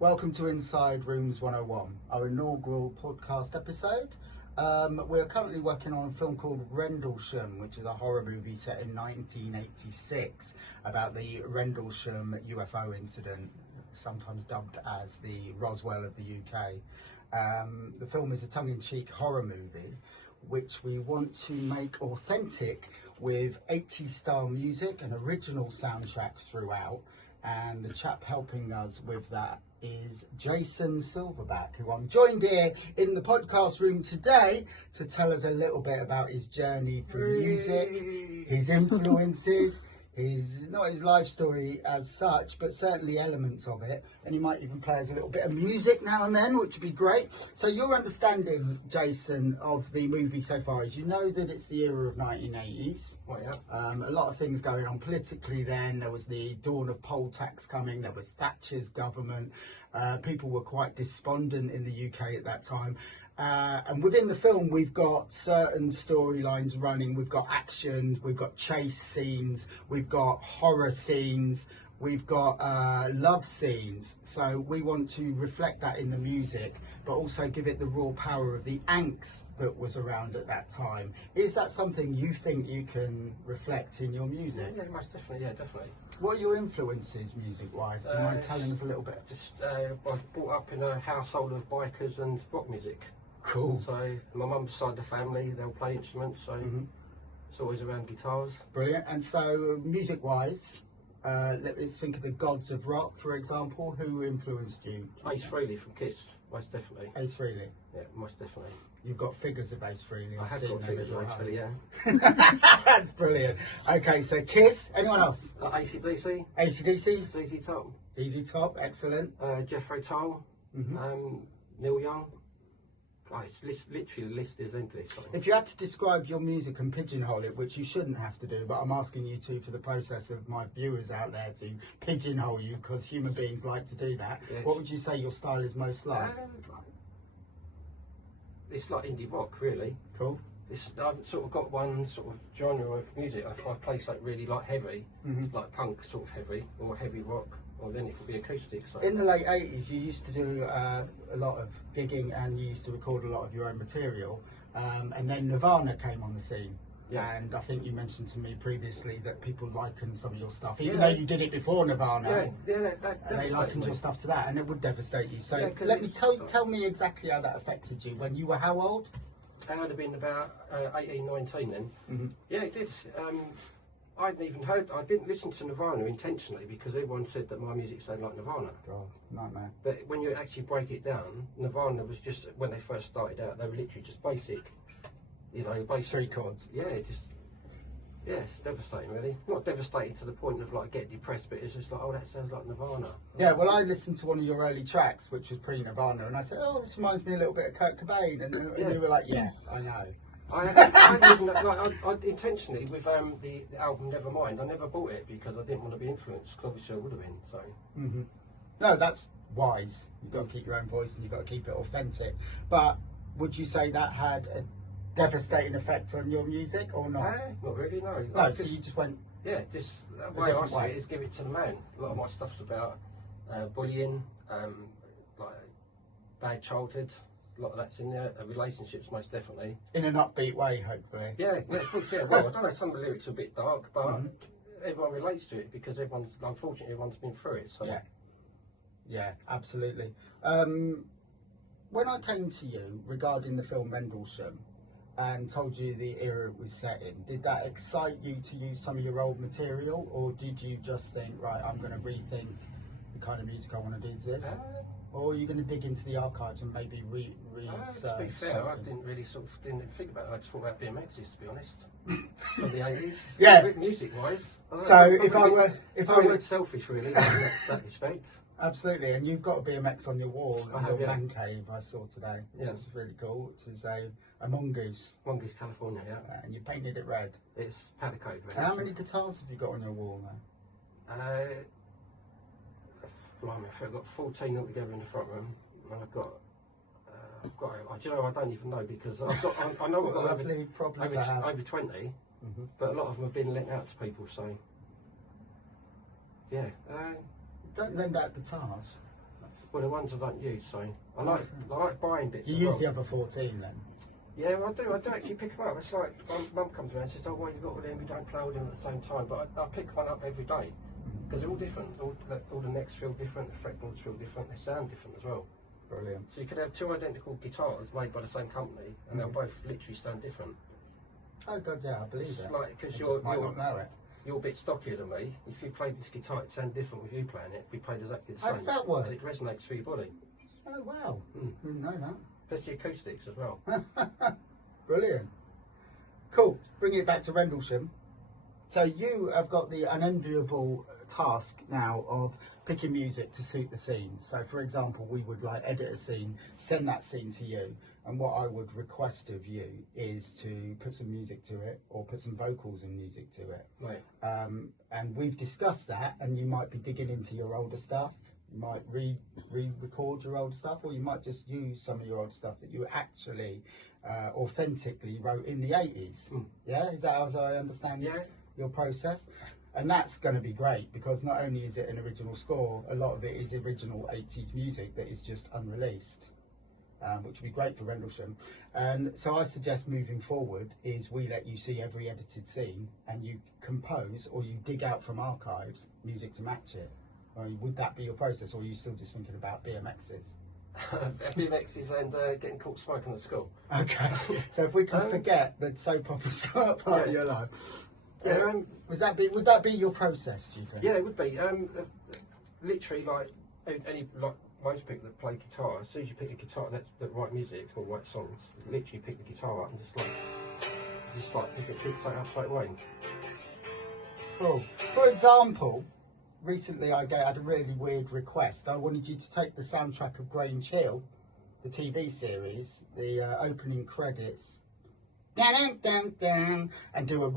Welcome to Inside Rooms 101, our inaugural podcast episode. We're currently working on a film called Rendlesham, which is a horror movie set in 1986 about the Rendlesham UFO incident, sometimes dubbed as the Roswell of the UK. The film is a tongue-in-cheek horror movie which we want to make authentic with 80s style music and original soundtracks throughout. And the chap helping us with that is Jason Silverback, who I'm joined here in the podcast room today to tell us a little bit about his journey through music, his influences, not his life story as such, but certainly elements of it. And he might even play us a little bit of music now and then, which would be great. So your understanding, Jason, of the movie so far is you know that it's the era of 1980s. Oh, yeah. A lot of things going on politically then. There was the dawn of poll tax coming. There was Thatcher's government. People were quite despondent in the UK at that time. And within the film, we've got certain storylines running. We've got actions, we've got chase scenes, we've got horror scenes, we've got love scenes. So we want to reflect that in the music, but also give it the raw power of the angst that was around at that time. Is that something you think you can reflect in your music? Yeah, most definitely. Yeah, definitely. What are your influences music-wise? Do you mind telling us a little bit? I was brought up in a household of bikers and rock music. Cool. So my mum's side of the family, they'll play instruments, so it's always around guitars. Brilliant. And so music-wise, let's think of the gods of rock, for example. Who influenced you? Ace Frehley from Kiss, most definitely. Ace Frehley. Yeah, most definitely. You've got figures of Ace Frehley. I have got figures of Ace Frehley, yeah. That's brilliant. Okay, so Kiss. Anyone else? AC/DC. AC/DC. ZZ Top. ZZ Top. Excellent. Jethro Tull. Neil Young. Oh, literally the list is endless. If you had to describe your music and pigeonhole it, which you shouldn't have to do, but I'm asking you to for the process of my viewers out there to pigeonhole you, because human beings like to do that. Yes. What would you say your style is most like? It's like indie rock, really. Cool. I've sort of got one sort of genre of music. If I play something really like heavy, like punk sort of heavy, or heavy rock, or then it could be acoustic. So. In the late 80s, you used to do a lot of gigging and you used to record a lot of your own material. And then Nirvana came on the scene. Yeah. And I think you mentioned to me previously that people likened some of your stuff, even though you did it before Nirvana. They likened your stuff to that, and it would devastate you. So let me tell me exactly how that affected you. When you were how old? I would have been about 18, 19 then. Yeah, it did. I didn't listen to Nirvana intentionally because everyone said that my music sounded like Nirvana. God, nightmare. But when you actually break it down, Nirvana was just, when they first started out, they were literally just basic. You know, basic. 3 chords. Yeah, it's devastating really. Not devastating to the point of like getting depressed, but it's just like, oh, that sounds like Nirvana. Yeah, well, I listened to one of your early tracks, which was pre-Nirvana, and I said, oh, this reminds me a little bit of Kurt Cobain, and you were like, yeah, I know. I intentionally, with the album Nevermind, I never bought it because I didn't want to be influenced, because obviously I would have been, so. No, that's wise. You've got to keep your own voice and you've got to keep it authentic. But would you say that had a devastating effect on your music or not? Not really, no. No, so you just went... Yeah, just the way I see it is give it to the man. A lot of my stuff's about bullying, like bad childhood. A lot of that's in there. Relationships, most definitely. In an upbeat way, hopefully. Yeah, of course, yeah. Well, I don't know, some of the lyrics are a bit dark, but everyone relates to it because unfortunately, everyone's been through it. So. Yeah, absolutely. When I came to you regarding the film Rendlesham and told you the era it was set in, did that excite you to use some of your old material, or did you just think, right, I'm going to rethink the kind of music I want to do to this? Or are you going to dig into the archives and maybe research? To be fair, I didn't really didn't think about it. I just thought about BMXs, to be honest, from the 80s. Yeah. Music-wise. So if I were selfish, really, in that respect. Absolutely, and you've got a BMX on your wall in your man cave I saw today, which is really cool. Which is a mongoose. Mongoose, California, yeah. And you painted it red. It's powder coat red. How many guitars have you got on your wall now? Blimey, I think I've got 14 altogether in the front room, and I've got, do you know, I don't even know because I know I've got lovely problems over 20, but a lot of them have been lent out to people, so, yeah. Don't lend out guitars. guitars? Well, the ones I don't use, so I like buying bits. You use the other 14 then? Yeah, I do actually pick them up. It's like mum comes around and says, "Oh, why you got all them? We don't play all them at the same time." But I pick one up every day because they're all different. All the necks feel different, the fretboards feel different, they sound different as well. Brilliant. So you could have two identical guitars made by the same company, and they'll both literally sound different. Oh God, yeah, I believe it. Like because might not know it. You're a bit stockier than me. If you played this guitar, it'd sound different with you playing it. If we played exactly the same. How does that work? It resonates through your body. Oh wow, didn't know that. Plus the acoustics as well. Brilliant. Cool. Bringing it back to Rendlesham. So you have got the unenviable task now of picking music to suit the scene. So for example, we would like edit a scene, send that scene to you, and what I would request of you is to put some music to it or put some vocals and music to it. Right. And we've discussed that, and you might be digging into your older stuff. You might re-record your old stuff, or you might just use some of your old stuff that you actually authentically wrote in the 80s. Yeah, is that as I understand your process? And that's going to be great because not only is it an original score, a lot of it is original 80s music that is just unreleased, which would be great for Rendlesham. And so I suggest moving forward is we let you see every edited scene and you compose or you dig out from archives music to match it. Or would that be your process, or are you still just thinking about BMXs? BMXs and getting caught smoking at school. Okay, so if we can forget the soap opera part of your life, would that be your process? Do you think? Yeah, it would be. Literally, like most people that play guitar, as soon as you pick a guitar that write music or write songs, literally pick the guitar up and just pick it up straight away. Cool. For example, recently I had a really weird request. I wanted you to take the soundtrack of Grange Hill, the TV series, the opening credits, dun, dun, dun, and do a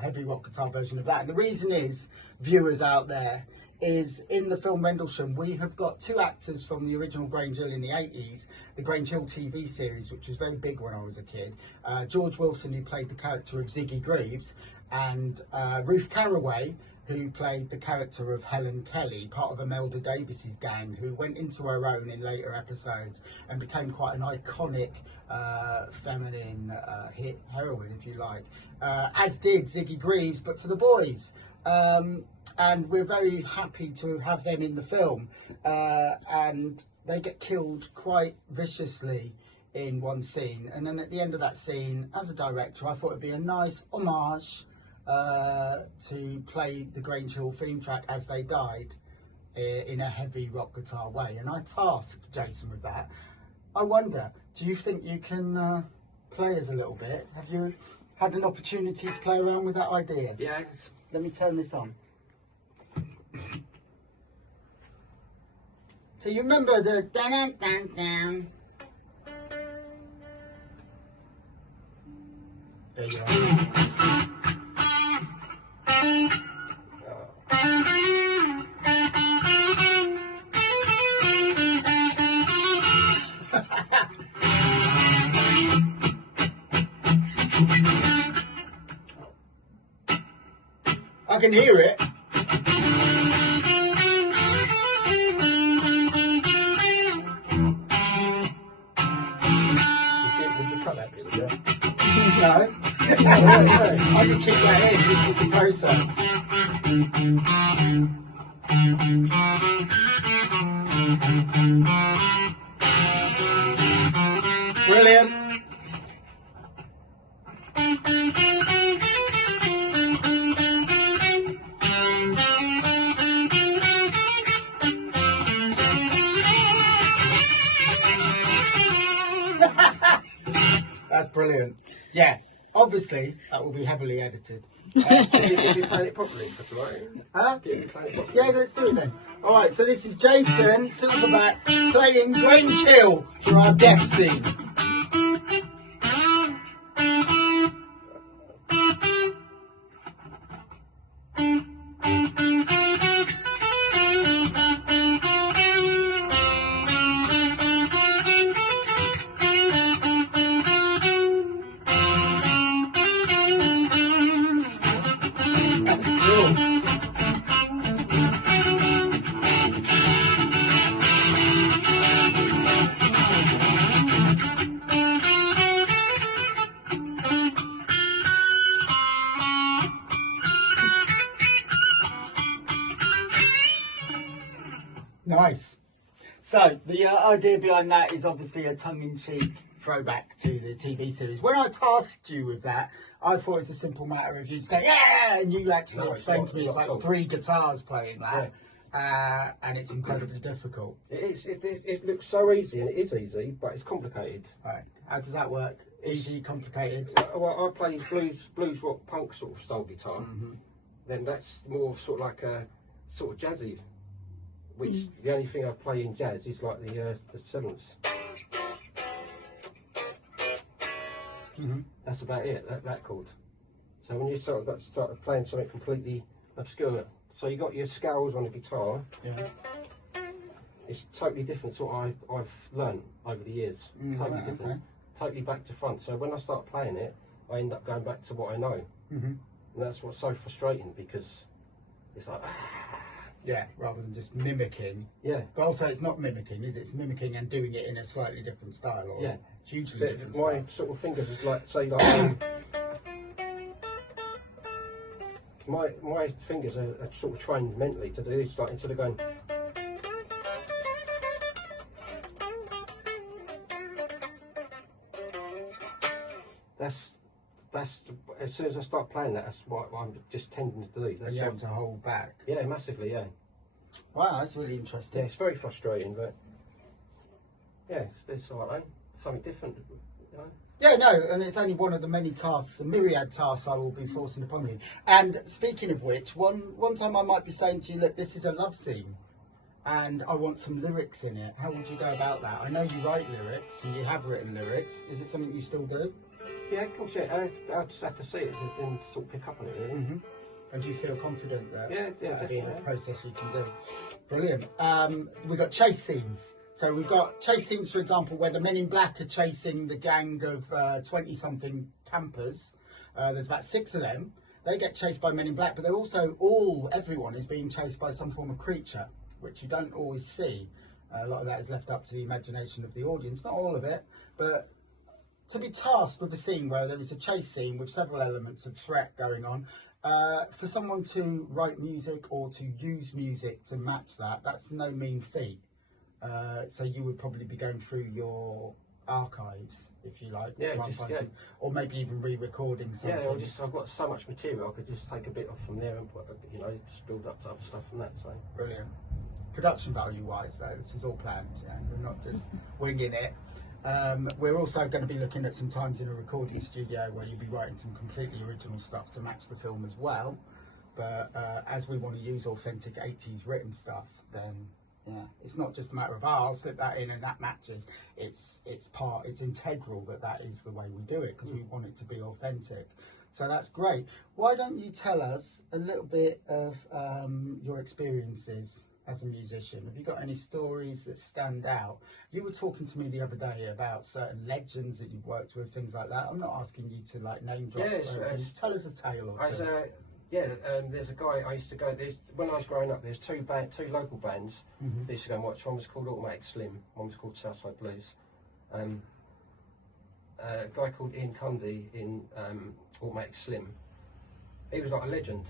heavy rock guitar version of that. And the reason is, viewers out there, is in the film Rendlesham, we have got two actors from the original Grange Hill in the 80s, the Grange Hill TV series, which was very big when I was a kid. George Wilson, who played the character of Ziggy Greaves, and Ruth Carraway, who played the character of Helen Kelly, part of Imelda Davis's gang, who went into her own in later episodes and became quite an iconic feminine hit heroine, if you like, as did Ziggy Greaves, but for the boys. And we're very happy to have them in the film. And they get killed quite viciously in one scene. And then at the end of that scene, as a director, I thought it'd be a nice homage to play the Grange Hill theme track as they died in a heavy rock guitar way, and I tasked Jason with that. I wonder, do you think you can play us a little bit? Have you had an opportunity to play around with that idea? Yeah. Let me turn this on. So you remember the dun dun dun? There you are. I can hear it. Would you cut that bit, would you? No. I can keep that in. This is the process. Brilliant. That's brilliant. Yeah, obviously that will be heavily edited. Did you plan it properly for tomorrow? Huh? Did you plan it properly? Yeah, let's do it then. Alright, so this is Jason Silverback playing Grange Hill for our death scene. That's cool. So the idea behind that is obviously a tongue-in-cheek throwback to the TV series. When I tasked you with that, I thought it was a simple matter of you just going, yeah, and you actually explained to me it's like 3 guitars playing that. Yeah. And it's incredibly difficult. It is. It looks so easy, and it is easy, but it's complicated. Right. How does that work? Easy, complicated? Well, I play blues, rock, punk sort of style guitar. Mm-hmm. Then that's more sort of like a sort of jazzy, which the only thing I play in jazz is like the sevenths. Mm-hmm. That's about it. That chord. So when you start playing something completely obscure, so you got your scales on the guitar. Yeah. It's totally different to what I've learned over the years. Totally different. Okay. Totally back to front. So when I start playing it, I end up going back to what I know. Mm-hmm. And that's what's so frustrating, because it's like, yeah, rather than just mimicking. Yeah. But also it's not mimicking, is it? It's mimicking and doing it in a slightly different style. Or yeah. Hugely different my style. Sort of fingers is like, say like, my fingers are sort of trained mentally to do this, like instead of going. That's as soon as I start playing that, that's what I'm just tending to do. And you have to hold back. Yeah, massively. Yeah. Wow, that's really interesting. Yeah, it's very frustrating, but yeah, it's all right. Something different, you know. Yeah, no, and it's only one of the many tasks, a myriad tasks I will be forcing upon you. And speaking of which, one time I might be saying to you, look, this is a love scene, and I want some lyrics in it. How would you go about that? I know you write lyrics, and you have written lyrics. Is it something you still do? Yeah, of course, yeah. I just have to see it and sort of pick up on it, really. Mm-hmm. And do you feel confident that definitely, a process you can do? Brilliant. We've got chase scenes. So we've got chase scenes, for example, where the men in black are chasing the gang of 20-something campers. There's about 6 of them. They get chased by men in black, but they're also everyone is being chased by some form of creature, which you don't always see. A lot of that is left up to the imagination of the audience. Not all of it, but to be tasked with a scene where there is a chase scene with several elements of threat going on, for someone to write music or to use music to match that, that's no mean feat. So you would probably be going through your archives, if you like, to try and find some, or maybe even re-recording something. Yeah, I've got so much material, I could just take a bit off from there and put, just build up to other stuff from that. So brilliant. Production value-wise, though, this is all planned. Yeah, we're not just winging it. We're also going to be looking at some times in a recording studio where you'll be writing some completely original stuff to match the film as well. But as we want to use authentic 80s written stuff, then yeah, it's not just a matter of I'll slip that in and that matches. It's integral that is the way we do it, because we want it to be authentic. So that's great. Why don't you tell us a little bit of your experiences as a musician? Have you got any stories that stand out? You were talking to me the other day about certain legends that you've worked with, things like that. I'm not asking you to like name drop. Tell us a tale or two. There's a guy I used to go. When I was growing up, there's two local bands I used to go and watch. One was called Automatic Slim. One was called Southside Blues. A guy called INSiDE in Automatic Slim. He was like a legend.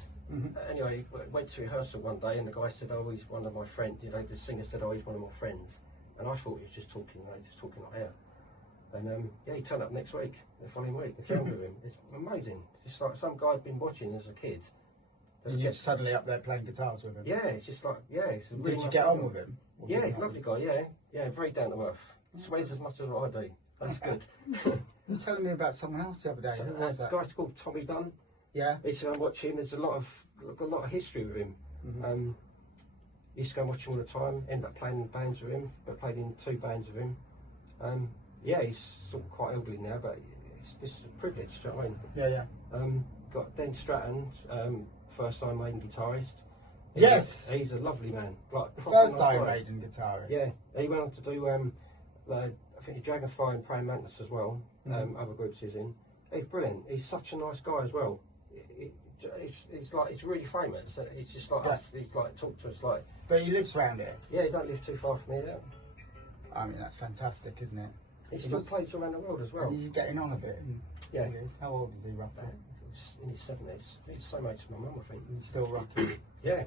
Anyway, went to rehearsal one day, and the guy said, "Oh, he's one of my friends." The singer said, "Oh, he's one of my friends," and I thought he was just talking like air. And he turned up next week, the following week. I filmed with him. It's amazing. It's just like some guy I'd been watching as a kid. And you're suddenly up there playing guitars with him. Yeah, it's just like It's a really Did you get on with him? Yeah, he's a lovely guy. Yeah, very down to earth. Swears as much as I do. That's good. You were telling me about someone else the other day. Who was that? A guy called Tommy Dunn. Yeah. I used to go and watch him. There's a lot of history with him. Used to go and watch him all the time. Ended up playing in bands with him, but played in 2 bands with him. He's sort of quite elderly now, but it's just a privilege. Do you know what I mean? Yeah. Got Ben Stratton, first time Maiden guitarist. He's a lovely man. Like first time Maiden guitarist. Yeah, he went on to do I think Dragonfly and Praying Mantis as well. Other groups he's in. He's brilliant. He's such a nice guy as well. It's really famous. It's just like us. He's like talk to us like. But he lives around here. Yeah, he don't live too far from here. I mean, that's fantastic, isn't it? He still plays around the world as well. And he's getting on a bit. Yeah. How old is he roughly? In his 70s. He's the same age as my mum, I think. He's still rocking. Yeah.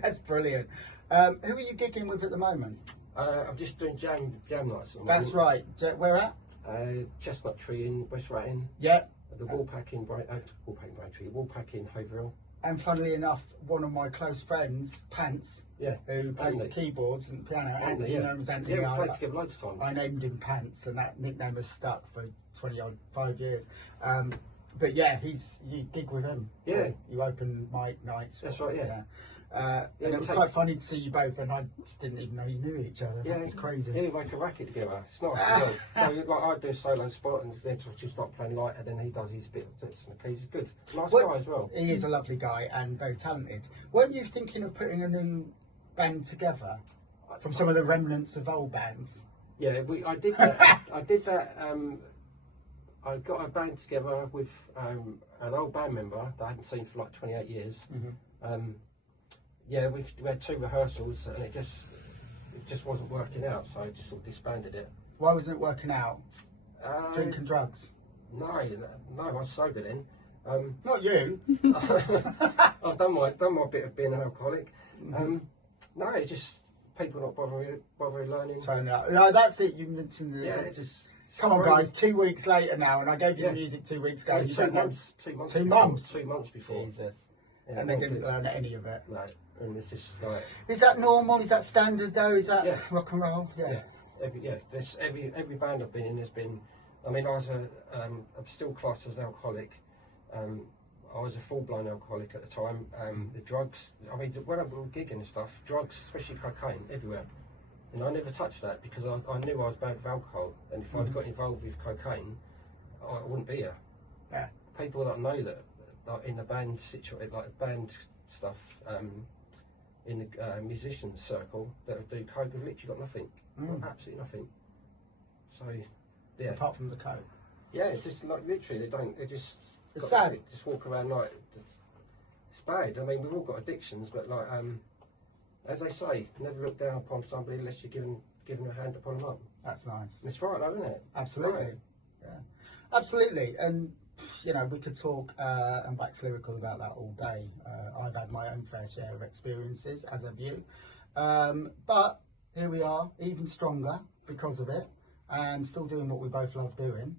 That's brilliant. Who are you gigging with at the moment? I'm just doing jam nights. At the That's moment. right. Where at? Chestnut Tree in West Ratton. Yeah. The Woolpack in Braintree. The Woolpack in Hoverhill. And funnily enough, one of my close friends, Pants, who plays the keyboards and piano, Anthony, knows Anthony. Yeah, we played together loads of times. I named him Pants, and that nickname has stuck for 5 years. But yeah, you gig with him. Yeah. You open mic nights. That's right, yeah. And it was quite funny to see you both, and I just didn't even know you knew each other. Yeah, it's crazy. Yeah, we make a racket together. It's not so like I do a solo spot, and then just start playing light, and then he does his bit of bits and the keys. He's good. Nice guy as well. He is a lovely guy and very talented. Weren't you thinking of putting a new band together from some of the remnants of old bands? Yeah, I did that. I did that. I got a band together with an old band member that I hadn't seen for like 28 years. Mm-hmm. Yeah, we had 2 rehearsals and it just wasn't working out, so I just sort of disbanded it. Why wasn't it working out? Drinking drugs? No, I was sober then. Not you. I've done my bit of being an alcoholic. Mm-hmm. No, it just people not bothering learning. No, that's it. You mentioned the. Yeah, come on, guys. 2 weeks later now, and I gave you the music 2 weeks ago. Yeah, 2 months. 2 months. 2 months before. Jesus. Yeah, and they didn't learn any of it. No. And it's just like. Is that normal? Is that standard though? Is that rock and roll? Yeah. Every band I've been in has been. I mean, I'm still classed as an alcoholic. I was a full-blown alcoholic at the time. The drugs. I mean, when I was gigging and stuff, drugs, especially cocaine, everywhere. And I never touched that because I knew I was bad with alcohol, and if I'd got involved with cocaine, I wouldn't be here. Yeah. People that know that, like in the band situation, like band stuff. In the musician circle that do coke have literally got nothing, absolutely nothing. So, yeah. Apart from the coke. Yeah, it's just like literally they just. It's sad. Just walk around like it's bad. I mean, we've all got addictions, but like as they say, never look down upon somebody unless you're giving a hand upon them up. That's nice. It's right, though, isn't it? Absolutely. Right. Yeah. Absolutely. And you know, we could talk and wax lyrical about that all day. I've had my own fair share of experiences, as have you. But here we are, even stronger because of it, and still doing what we both love doing.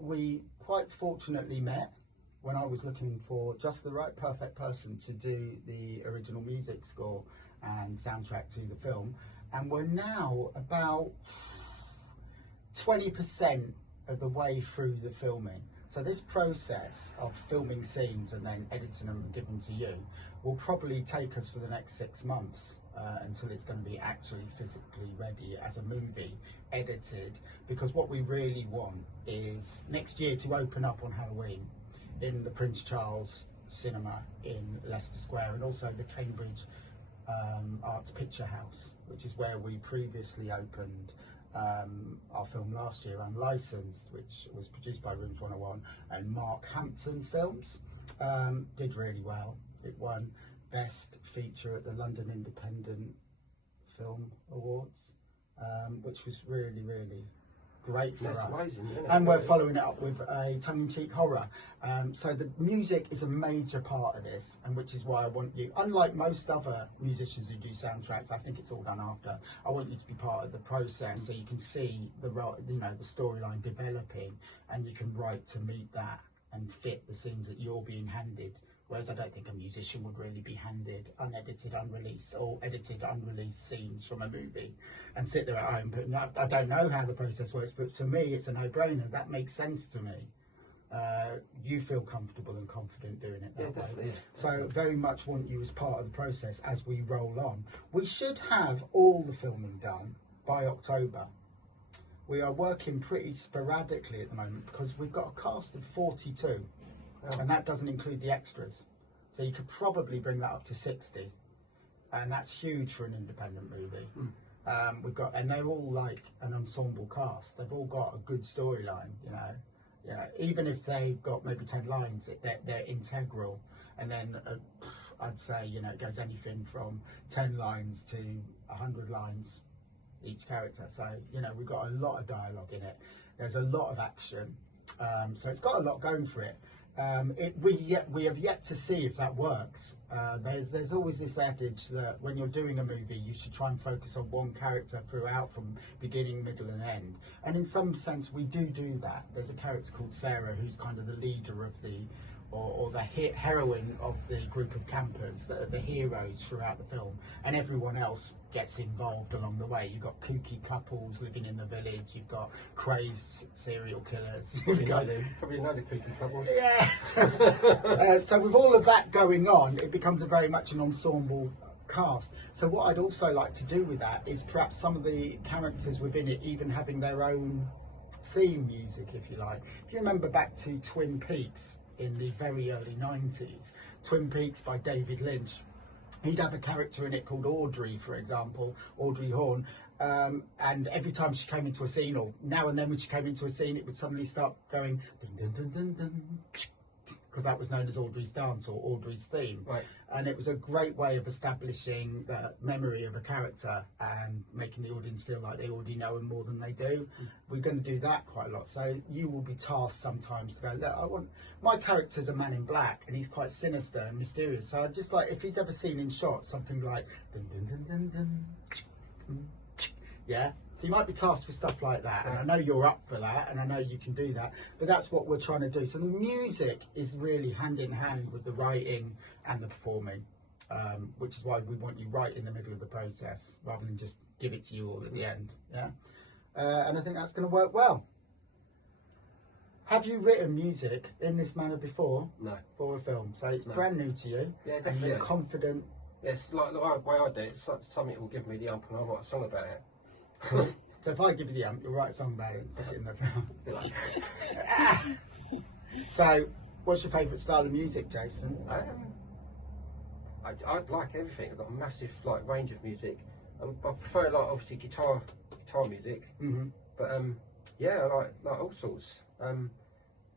We quite fortunately met when I was looking for just the right perfect person to do the original music score and soundtrack to the film. And we're now about 20% of the way through the filming. So this process of filming scenes and then editing them and giving them to you will probably take us for the next 6 months until it's going to be actually physically ready as a movie, edited. Because what we really want is next year to open up on Halloween in the Prince Charles Cinema in Leicester Square, and also the Cambridge Arts Picture House, which is where we previously opened our film last year, Unlicensed, which was produced by ROOMS101 and Mark Hampton Films. Did really well. It won Best Feature at the London Independent Film Awards, which was really, really great for us. Amazing, isn't it? And we're following it up with a tongue-in-cheek horror. So the music is a major part of this, and which is why I want you, unlike most other musicians who do soundtracks, I think it's all done after. I want you to be part of the process so you can see the storyline developing, and you can write to meet that and fit the scenes that you're being handed. Whereas I don't think a musician would really be handed unedited, unreleased, or edited, unreleased scenes from a movie and sit there at home. But I don't know how the process works, but to me, it's a no-brainer. That makes sense to me. You feel comfortable and confident doing it that way. Definitely. So very much want you as part of the process as we roll on. We should have all the filming done by October. We are working pretty sporadically at the moment because we've got a cast of 42. And that doesn't include the extras. So you could probably bring that up to 60. And that's huge for an independent movie. And they're all like an ensemble cast. They've all got a good storyline, you know. Yeah, even if they've got maybe 10 lines, they're integral. And then I'd say, you know, it goes anything from 10 lines to 100 lines each character. So, you know, we've got a lot of dialogue in it. There's a lot of action. So it's got a lot going for it. We have yet to see if that works. There's always this adage that when you're doing a movie, you should try and focus on one character throughout, from beginning, middle, and end. And in some sense, we do that. There's a character called Sarah who's kind of the leader of the, or the heroine of the group of campers that are the heroes throughout the film, and everyone else gets involved along the way. You've got kooky couples living in the village, you've got crazed serial killers. Probably know the kooky couples. Yeah. So with all of that going on, it becomes very much an ensemble cast. So what I'd also like to do with that is perhaps some of the characters within it even having their own theme music, if you like. If you remember back to Twin Peaks in the very early 90s, Twin Peaks by David Lynch, he'd have a character in it called Audrey, for example, Audrey Horne, and every time she came into a scene, or now and then when she came into a scene, it would suddenly start going dun dun dun dun dun, because that was known as Audrey's dance or Audrey's theme. Right. And it was a great way of establishing the memory of a character and making the audience feel like they already know him more than they do. We're going to do that quite a lot. So you will be tasked sometimes to go, look, I want, my character's a man in black and he's quite sinister and mysterious. So I'd just like, if he's ever seen in shot something like dun dun dun dun dun, dun, yeah. So you might be tasked with stuff like that, and I know you're up for that, and I know you can do that, but that's what we're trying to do. So the music is really hand in hand with the writing and the performing, which is why we want you right in the middle of the process, rather than just give it to you all at the end, yeah? And I think that's going to work well. Have you written music in this manner before? No. For a film? So it's brand new to you? Yeah, definitely. And you're confident? Yes, like the way I do it, it's something that will give me the ump and I'll write a song about it. So if I give you the ump, you'll write a song about it and stick it in the film. So, what's your favourite style of music, Jason? I like everything. I've got a massive range of music. I prefer obviously guitar music, but yeah, I like all sorts.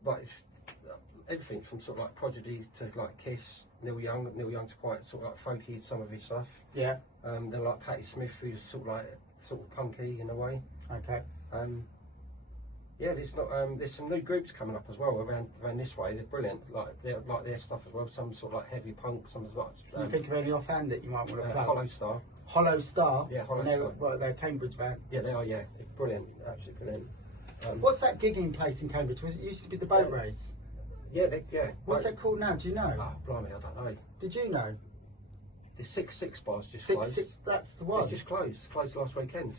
Like everything from sort of like Prodigy to like Kiss, Neil Young's quite sort of like folky, some of his stuff. Yeah. Then like Patti Smith, who's sort of punky in a way. Okay. Yeah, there's some new groups coming up as well around this way. They're brilliant. Like their stuff as well. Some sort of like heavy punk. Some is like. Can you think of any offhand that you might want to plug? Hollow Star. Hollow Star. Yeah, Hollow Star. Well, they're a Cambridge band. Yeah, they are. Yeah, they're brilliant. Absolutely brilliant. What's that gigging place in Cambridge? Was it used to be the boat race? Yeah, What's that called now? Do you know? Oh, blimey, I don't know. Did you know? The 6 bar's just closed. That's the one. It's just closed. It's closed last weekend.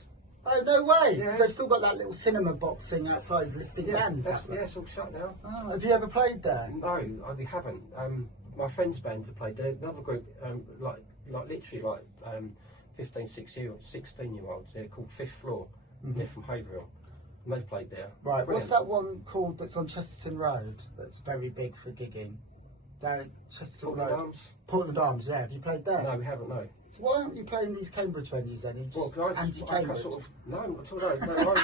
Oh, no way! Yeah. So they've still got that little cinema box thing outside listing bands. Yeah, it's all shut now. Oh, have you ever played there? No, we haven't. My friend's band have played there. Another group, like literally 15, 16-year-olds. They're called Fifth Floor. They're from Haverhill. And they've played there. Right. Brilliant. What's that one called that's on Chesterton Road? That's very big for gigging. Chesterton Portland Road. Arms. Portland Arms. Yeah. Have you played there? No, we haven't. No. So why aren't you playing these Cambridge venues then? You just anti-Cambridge? No, not at all.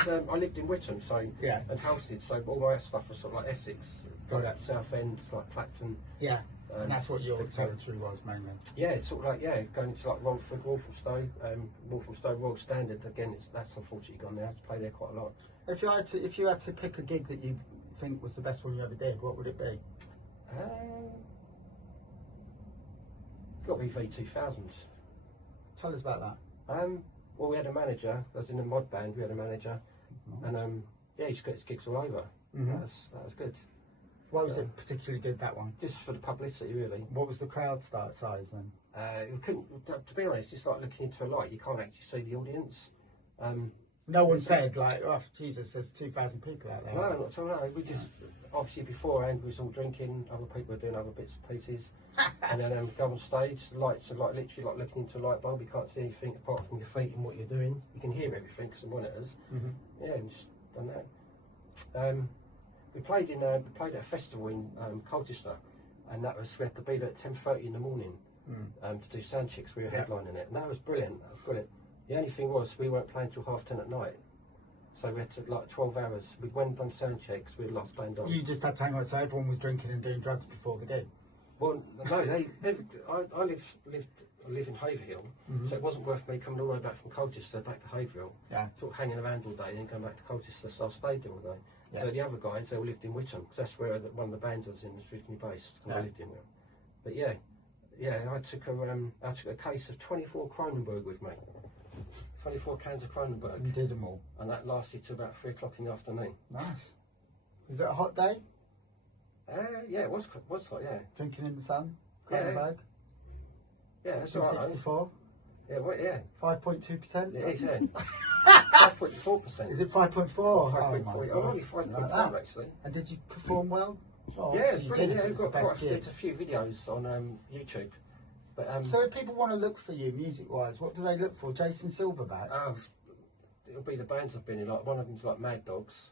No, I lived in Witham, so yeah, and Halstead, so all my stuff was sort of like Essex, Southend, like Clacton. Yeah, and that's what your territory was mainly. Yeah, it's sort of like going to like Romford, Walthamstow, Royal Standard. Again, that's unfortunately gone now. I play there quite a lot. If you had to pick a gig that you think was the best one you ever did, what would it be? Got to be V2000s. Tell us about that. Well, we had a manager. I was in a mod band. We had a manager, and yeah, he just got his gigs all over. That was good. Why was it particularly good, that one? Just for the publicity, really. What was the crowd size then? We couldn't. To be honest, it's like looking into a light. You can't actually see the audience. No one said like, "Oh Jesus, there's 2,000 people out there." No, not at all. No, we just obviously beforehand we was all drinking. Other people were doing other bits and pieces, and then go on stage. The lights are like literally like looking into a light bulb. You can't see anything apart from your feet and what you're doing. You can hear everything because of monitors. Yeah, and just done that. We played at a festival in Colchester, and that was we had to be there at 10:30 in the morning to do sound checks. We were headlining it, and that was brilliant. That was brilliant. The only thing was we weren't playing till 10:30 at night, so we had to like 12 hours. We went on sound checks. We lost playing on. You just had to hang out, so everyone was drinking and doing drugs before the gig. Well, no, I lived live in Haverhill, so it wasn't worth me coming all the way back from Colchester back to Haverhill. Yeah. Sort of hanging around all day and then going back to Colchester, so I stayed there all day. Yeah. So the other guys, they all lived in Witham, because that's where one of the bands I was in was originally based. And I lived in Witham. But yeah, I took a case of 24 Kronenberg with me. 24 cans of Kronenberg. You did them all. And that lasted to about 3 o'clock in the afternoon. Nice. Was it a hot day? Yeah, it was hot, yeah. Drinking in the sun? Yeah. Kronenberg? Yeah, that's all right. 64? Yeah, well, yeah. 5.2%? It is, yeah. 5.4%. Is it 5.4? 5.4. Oh, I'm only 5.5 actually. And did you perform well? Oh, Yeah, so you brilliant. did. Yeah, It we've was got the best gig. there's a few videos on YouTube. But So if people want to look for you music-wise, what do they look for? Jason Silverback? it'll be the bands I've been in. Like one of them's like Mad Dogs.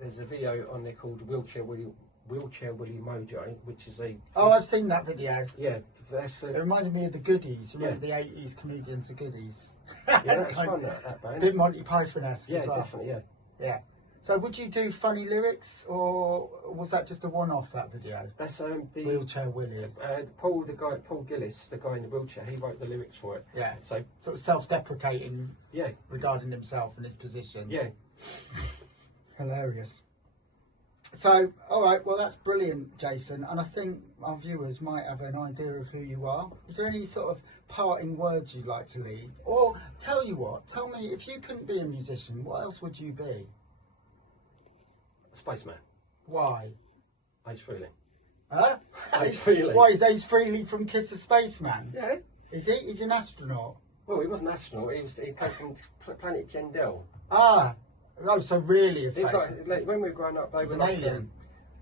There's a video on there called Wheelchair Willie Mojo, which is a... Oh, I've seen that video. Yeah, that's... It reminded me of the Goodies. Remember the 80s comedians, the Goodies? Yeah, that's fun, that band. Bit Monty Python-esque Yeah, as well. definitely, yeah. Yeah. So would you do funny lyrics, or was that just a one-off, that video? That's the... Wheelchair Willie. Paul Gillis, the guy in the wheelchair, he wrote the lyrics for it. Yeah. So sort of self-deprecating yeah, regarding himself and his position. yeah. Hilarious. So, all right, well, that's brilliant, Jason. And I think our viewers might have an idea of who you are. Is there any sort of parting words you'd like to leave? Or tell you what, tell me, if you couldn't be a musician, what else would you be? Spaceman. Why? Ace Frehley. Huh? Ace Frehley. Why, is Ace Frehley from Kiss of Spaceman? Yeah. Is he? He's an astronaut. Well, he wasn't an astronaut. He came from planet Jendel. Ah. Oh, so really a It was spaceman. like when we were growing up, they He's were an like alien.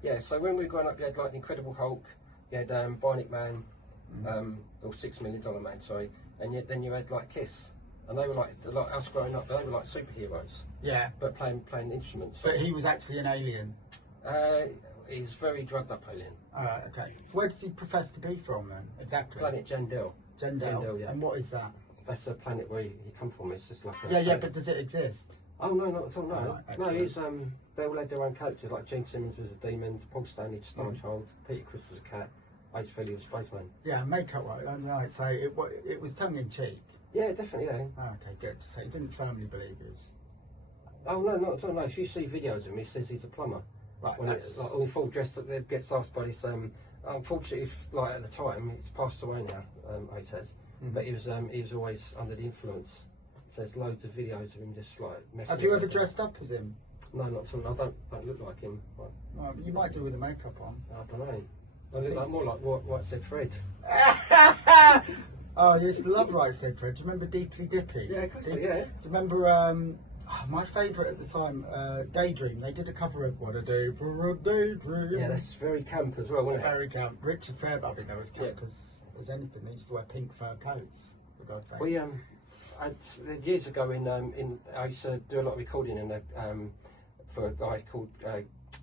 yeah. So when we were growing up, you had like the Incredible Hulk, you had Bionic Man, or $6 Million Man, sorry, and then you had like Kiss, and they were like us growing up. They were like superheroes, Yeah. but playing instruments. But he was actually an alien. He's very drugged up alien. Okay. So where does he profess to be from then? Exactly. Planet Jendel. Jendel. Yeah. And what is that? That's the planet where he come from. It's just like a Yeah, but does it exist? Oh no, not at all. No, Right, no. He's they all had their own characters. Like Gene Simmons was a demon, Paul Stanley was Star Child, Peter Criss was a cat, Ace Frehley was Spaceman. Yeah, makeup right. So it was tongue in cheek. Yeah, definitely. Yeah. Oh, okay, good. So he didn't firmly believe it was. Oh no, not at all. No, if you see videos of him, he says he's a plumber. Right. When it's like all full dressed up, gets asked by this. Unfortunately, like at the time, he's passed away now. He says, but he was always under the influence. So there's loads of videos of him just like messing. Have you ever around. dressed up as him? No, not at all. I don't look like him. Like, Well, you might do with the makeup on. I don't know. I look like more like what said Fred. Oh, you used to love Right Said Fred. Do you remember Deeply Dippy? Yeah, of course. Do Yeah. you remember my favourite at the time, Daydream? They did a cover of What a Day for a Daydream. Yeah, that's very camp as well, wasn't it? Very camp. Richard Fairbairn, I think that was camp Yeah. as anything. They used to wear pink fur coats, for God's sake. We years ago I used to do a lot of recording for a guy called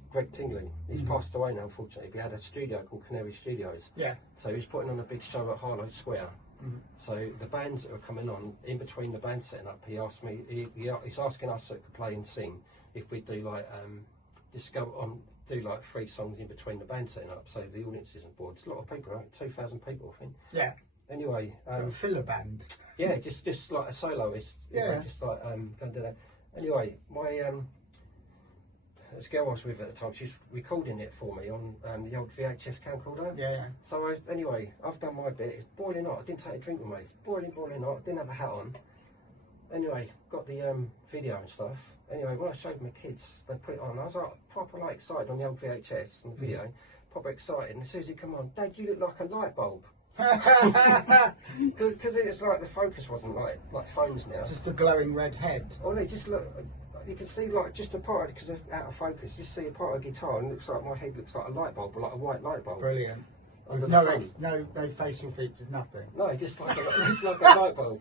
Greg Tingley. He's passed away now, unfortunately. We had a studio called Canary Studios. Yeah. So he was putting on a big show at Harlow Square. So the bands that were coming on, in between the band setting up, he asked me, he's asking us that could play and sing if we do like do like 3 songs in between the band setting up, so the audience isn't bored. It's a lot of people, right? 2,000 people, I think. Yeah. Anyway, filler band. yeah, just like a soloist. Yeah. Just like gonna do that. Anyway, my this girl I was with at the time, she's recording it for me on the old VHS camcorder. Yeah. So anyway, I've done my bit. It's boiling hot. I didn't take a drink with me. It's boiling hot. I didn't have a hat on. Anyway, got the video and stuff. Anyway, when I showed my kids, they put it on. I was like proper like excited on the old VHS and the video, proper excited. And as soon as it come on, Dad, you look like a light bulb. Because it's like the focus wasn't like phones now. Just a glowing red head. Oh, they just look. You can see like just a part because it's out of focus. Just see a part of the guitar and it looks like my head looks like a light bulb, or like a white light bulb. Brilliant. Under No, the sun. no facial features, nothing. No, just like it's like a light bulb.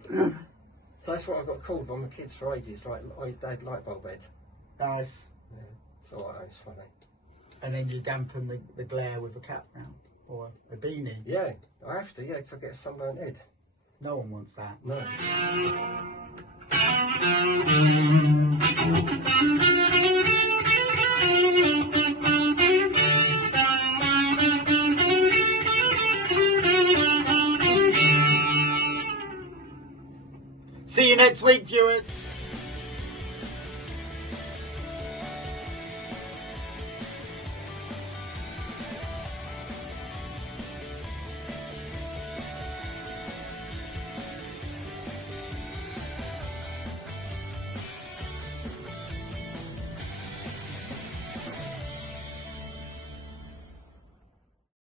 So that's what I got called by my kids for ages. Like, oh, his dad light bulb head. Nice. Yeah. So it's funny. And then you dampen the glare with a cap now, or a beanie. Yeah, I have to. Yeah, because I get a sunburned head. No one wants that. No. See you next week, viewers.